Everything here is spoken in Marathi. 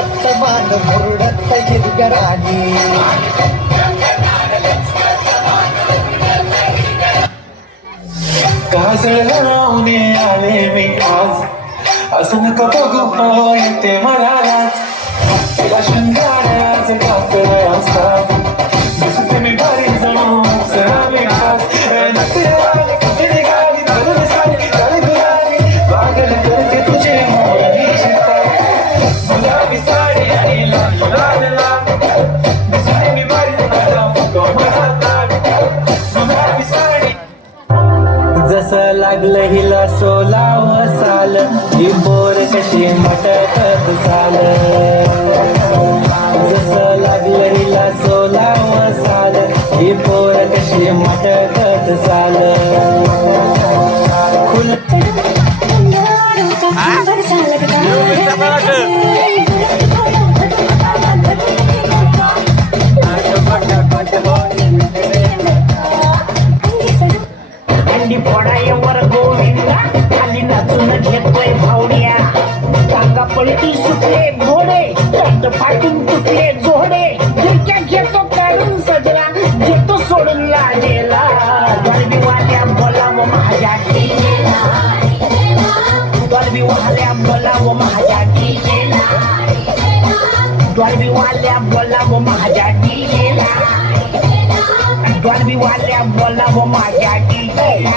डोक्यात मान मुरडत जिरगराणी काजळ लावून आले मी आज असं नका बघू येते मला लाज तिला शृंगाराच कातर असतात दिसते मी भारी जणू सरावे खास नखरे वाले कपडे गाडी धरून साडी गाडी गुलाबी पागल करते तुझे मोरणी शिकतात गुलाबी साडी आणि लाल लाल लाल दिसते मी भारी माझा फुटो माझा ताट गुलाबी साडी जसं लागलं हिला सोलाव साल ही बोर कशी मटकत चाल जसं लागलं हिला सोलाव साल ही बोर कशी मटकत चाल अंडी फोडायवर गोविंदा खाली नाचून घेतोय भावड्या टांगा पलटी सुटले घोडे तोंड फाटून तुटले जोडे गिरक्या घेतो काढून सजरा घेतो सोडून लाजेला गरबी वाल्या बोलाव माझ्या डीजेला गरबी वाल्या बोलाव माझ्या डीजेला गरबी वाल्या बोलाव माझ्या डीजेला गरबी वाल्या बोलाव माझ्या डीजेला